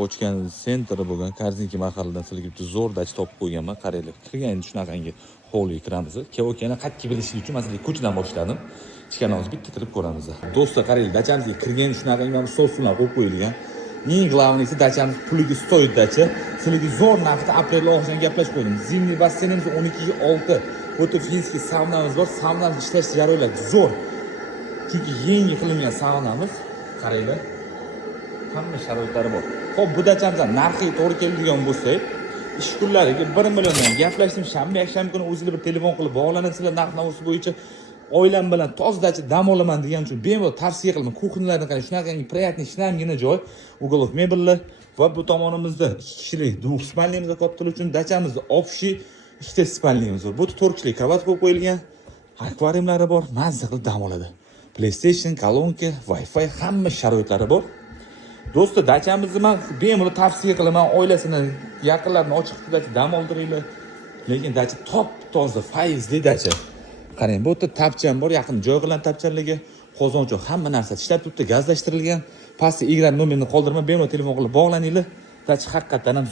Bochkan sentri bo'lgan Korzinki mahalladan sizlarga bitta zo'r dacha topib qo'yganman. Qaranglar. Kirgan shunaqangi hovli kiramiz. Keyin qattiq bilish uchun masalan ko'chadan boshladim. Ichkarimiz bitta kirib ko'ramiz. Do'stlar, qaranglar, dachamizga kirgan shunaqangi mana so'slar qo'yib qo'yilgan. Eng glавныйsi dachamiz puliga stoyt dacha. Sizlarga zo'r narxda aprel oxiridan gaplashib qo'ydim. Zimniy basseynimiz 12/6. O'ta finskiy saunamiz bor. Saunamiz ishlash jarayonlari zo'r. Chunki yangi qilingan saunamiz. Qaranglar. Hamma sharoitlari bor. Xo'p, bu dachamizdan narxiga to'g'ri keladigan bo'lsak, ish kunlariga 1 milliondan gaplashdim. Shanba, yakshanba kuni o'zingizlar bir telefon qilib bog'lanasizlar narx-navosi bo'yicha. Oilam bilan toz dacha dam olaman degan uchun bemalol tavsiya qilaman. Kuxnalarni qarang, shunaqangi приятный, shinamgina joy. Уголок mebellar va bu tomonimizda 2 kishilik двухспальныйimiz kattalar uchun dachamizda общий 2 ta spальныйimiz bor. Bu 4 kishilik kavat qo'yib qo'yilgan. Akvariumlari bor, mazza qilib dam oladi. PlayStation, kolonka, Wi-Fi hamma sharoitlari bor. Do'stlar, dachamizni men bemalol tavsiya qilaman. Oilasini, yaqinlarini ochiq dacha dam oldiringlar. Lekin dacha top toza, faizli dacha. Qarang, bu yerda tapcham bor, yaqin joy qilan tapchanlarga qozonchoq hamma narsa ishlab turibdi, gazlashtirilgan. Pastda igran nomerini qoldirmay bemalol telefon qilib bog'laninglar. Dacha haqiqatan ham